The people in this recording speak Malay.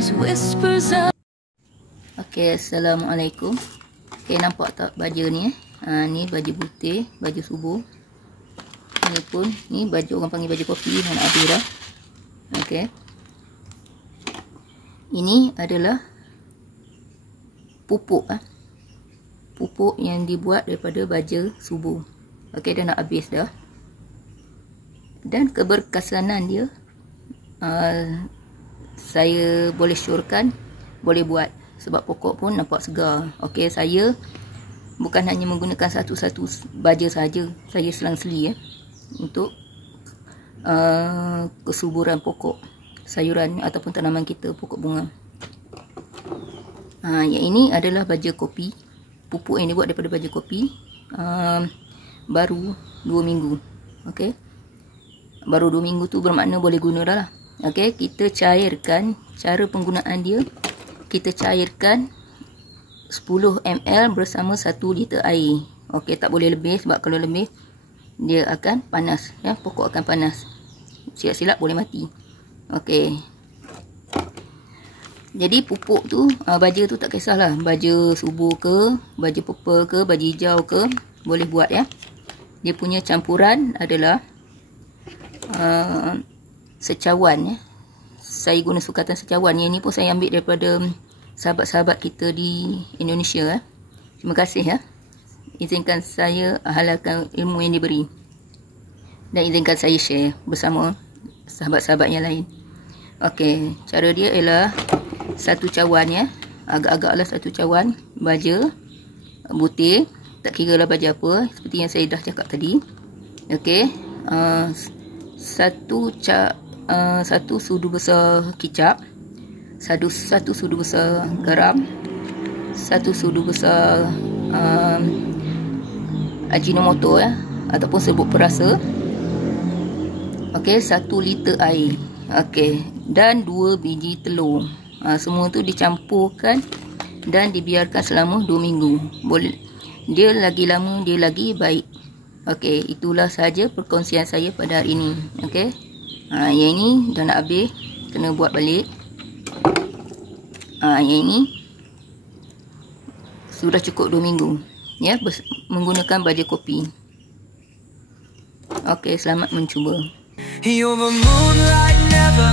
these whispers of... Okay, Assalamualaikum. Okay, nampak tak baju ni? Ni baju putih, baju subuh. Ni pun, ni baju orang panggil baju kopi, anak Abira. Okay. Ini adalah pupuk. Pupuk yang dibuat daripada baja subuh. Okay, dah nak habis dah. Dan keberkesanan dia, saya boleh syorkan, boleh buat. Sebab pokok pun nampak segar. Okay, saya bukan hanya menggunakan satu-satu baja saja. Saya selang-seli untuk kesuburan pokok sayuran ataupun tanaman kita, pokok bunga. Yang ini adalah baja kopi. Pupuk yang dibuat daripada baja kopi. Baru 2 minggu. Okay. Baru 2 minggu tu bermakna boleh guna dah lah. Okay, kita cairkan. Cara penggunaan dia, kita cairkan 10 ml bersama 1 liter air. Okay, tak boleh lebih sebab kalau lebih dia akan panas. Pokok akan panas. Silap-silap boleh mati. Okay. Jadi pupuk tu, baja tu tak kisahlah. Baja subuh ke, baja purple ke, baja hijau ke, boleh buat ya. Dia punya campuran adalah secawan. Saya guna sukatan secawan. Yang ni pun saya ambil daripada sahabat-sahabat kita di Indonesia. Terima kasih Izinkan saya halalkan ilmu yang diberi. Dan izinkan saya share bersama sahabat-sahabat yang lain. Okey, cara dia ialah satu cawan agak-agaklah satu cawan baja putih, tak kira lah baja apa, seperti yang saya dah cakap tadi. Okey, satu sudu besar kicap, satu sudu besar garam, satu sudu besar Ajinomoto ataupun serbuk perasa. Okey, 1 liter air. Okey, dan 2 biji telur. Semua tu dicampurkan dan dibiarkan selama 2 minggu. Boleh, dia lagi lama dia lagi baik. Okey, itulah sahaja perkongsian saya pada hari ini. Okey. Yang ini dah nak habis, kena buat balik. Yang ini sudah cukup 2 minggu. Menggunakan baja kopi. Okey, selamat mencuba. You're the moonlight never